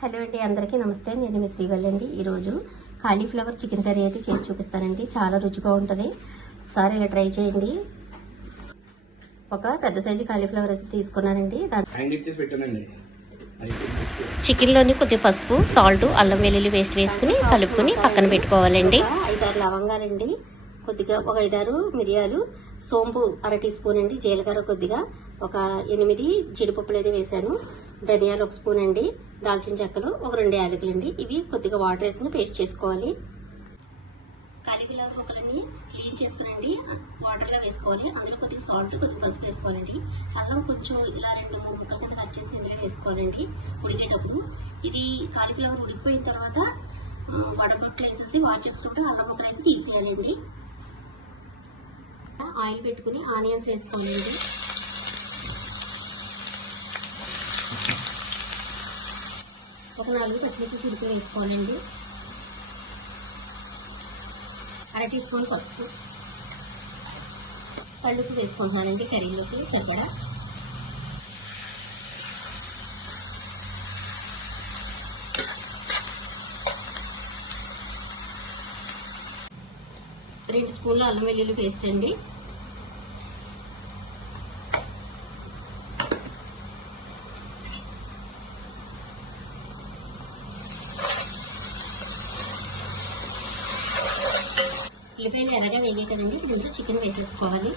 Hello అండి అందరికీ నమస్తే. నేను మీ శ్రీవల్లి అండి. ఈరోజు కాలీఫ్లవర్ చికెన్ కర్రీ అయితే చేసి చూపిస్తానండి. చాలా రుచిగా ఉంటుంది. ఒకసారి ఇలా ట్రై చేయండి. ఒక పెద్ద సైజు కాలీఫ్లవర్ అయితే తీసుకున్నానండి. చికెన్లోని కొద్దిగా పసుపు సాల్ట్ అల్లం వెల్లుల్లి పేస్ట్ వేసుకుని కలుపుకుని పక్కన పెట్టుకోవాలండి. ఐదారు లవంగాలండి కొద్దిగా ఒక ఐదారు మిరియాలు సోంపు అర టీ స్పూన్ అండి జీలకర్ర కొద్దిగా ఒక ఎనిమిది జీడిపప్పులు అయితే వేశాను. ధనియాలు ఒక స్పూన్ అండి దాల్చిన చెక్కలు ఒక రెండు యాలకులు అండి. ఇవి కొద్దిగా వాటర్ వేసుకుని పేస్ట్ చేసుకోవాలి. కాలీఫ్లవర్ ముక్కలన్నీ క్లీన్ చేసుకునండి. వాటర్లో వేసుకోవాలి. అందులో కొద్దిగా సాల్ట్ కొద్దిగా పసుపు వేసుకోవాలండి. అల్లం కొంచెం ఇలా రెండు మూడు ముక్కల కింద కట్ చేసి ఇందులో వేసుకోవాలండి. ఉడికేటప్పుడు ఇది కాలీఫ్లవర్ ఉడికిపోయిన తర్వాత ఆ, వడబొట్లు వేసేసి వాష్ చేసుకుంటూ అల్లం ముక్కలు అయితే తీసేయాలండి. ఆయిల్ పెట్టుకుని ఆనియన్స్ వేసుకోవాలండి. ఒక నాలుగు పచ్చిమిర్చి చిరుకులు వేసుకోవాలండి. అర టీ స్పూన్ పసుపు. కళ్ళుపు వేసుకుంటున్నానండి కర్రీలోకి సరిపడా రెండు స్పూన్లు అల్లం వెల్లుల్లి పేస్ట్ అండి. ఉల్లిపాయలు ఎర్రగా వేగే కదండి దీంట్లో చికెన్ వేసేసుకోవాలి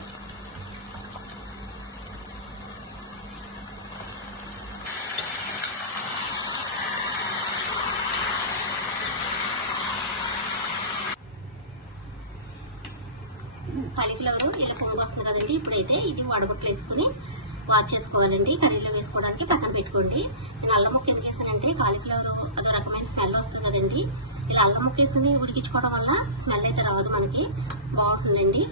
కాలీఫ్లవర్ ఇలా పొంగు వస్తుంది కదండి. ఇప్పుడైతే ఇది వడగొట్లు వేసుకుని వాష్ చేసుకోవాలండి కర్రీలో వేసుకోవడానికి పక్కన పెట్టుకోండి. నేను అల్లం ముక్క ఎందుకు వేసానంటే కాలీఫ్లవర్ అదో రకమైన స్మెల్ వస్తుంది కదండి. ఇలా అల్లం ముక్క వేసుకుని ఉడికించుకోవడం వల్ల స్మెల్ అయితే రావదు మనకి బాగుంటుందండి.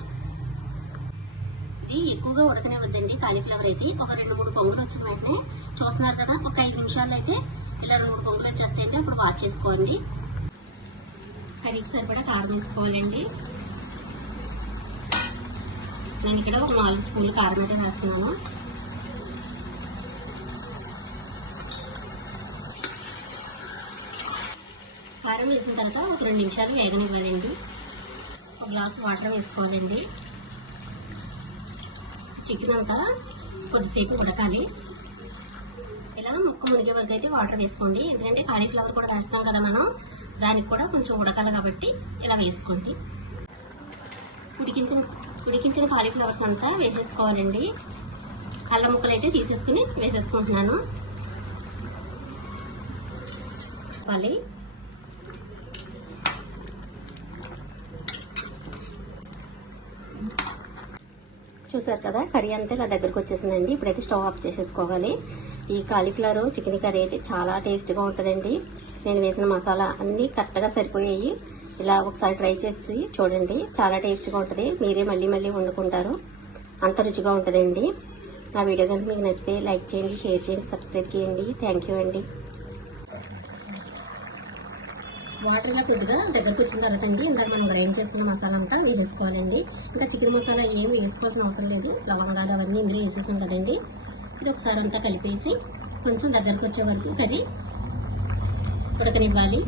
ఇది ఎక్కువగా ఉడకనివ్వద్దండి కాలీఫ్లవర్ అయితే. ఒక రెండు మూడు పొంగులు వచ్చిన వెంటనే చూస్తున్నారు కదా ఒక ఐదు నిమిషాలు అయితే ఇలా రెండు మూడు పొంగులు వచ్చేస్తాయండి. అప్పుడు వాష్ చేసుకోండి కర్రీకి సరిపడా కారం వేసుకోవాలండి. నేను ఇక్కడ ఒక నాలుగు స్పూన్లు కారం అయితే వేస్తున్నాను. కారం వేసిన తర్వాత ఒక రెండు నిమిషాలు వేగనివ్వాలండి. ఒక గ్లాస్ వాటర్ వేసుకోవాలండి. చికెన్ అంతా కొద్దిసేపు ఉడకాలి. ఇలా ముక్క మునిగే వరకు అయితే వాటర్ వేసుకోండి. ఎందుకంటే కాలీఫ్లవర్ కూడా వేస్తాం కదా మనం. దానికి కూడా కొంచెం ఉడకాలి కాబట్టి ఇలా వేసుకోండి. ఉడికించిన ఉడికించిన కాలీఫ్లవర్స్ అంతా వేసేసుకోవాలండి. అల్లం ముక్కలు అయితే తీసేసుకుని వేసేసుకుంటున్నాను. మళ్ళీ చూసారు కదా కర్రీ అంతా ఇలా దగ్గరకు వచ్చేసిందండి. ఇప్పుడైతే స్టవ్ ఆఫ్ చేసేసుకోవాలి. ఈ కాలీఫ్లవర్ చికెన్ కర్రీ అయితే చాలా టేస్ట్గా ఉంటుందండి. నేను వేసిన మసాలా అన్నీ కరెక్ట్గా సరిపోయాయి. ఇలా ఒకసారి ట్రై చేసి చూడండి. చాలా టేస్ట్గా ఉంటుంది. మీరే మళ్ళీ మళ్ళీ వండుకుంటారు. అంత రుచిగా ఉంటుందండి. నా వీడియో కనుక మీకు నచ్చితే లైక్ చేయండి షేర్ చేయండి సబ్స్క్రైబ్ చేయండి. థ్యాంక్ యూ అండి. వాటర్ ఇలా కొద్దిగా దగ్గరకు వచ్చిన తర్వాత అండి ఇందాక మనం గ్రైండ్ చేసుకున్న మసాలా అంతా వేసేసుకోవాలండి ఇంకా చికెన్ మసాలా ఏం వేసుకోవాల్సిన అవసరం లేదు. లవంగాలు అవన్నీ ఇందులో వేసేసాం కదండి. ఇది ఒకసారి అంతా కలిపేసి కొంచెం దగ్గరకు వచ్చే వరకు ఇది ఉడకనివ్వాలి.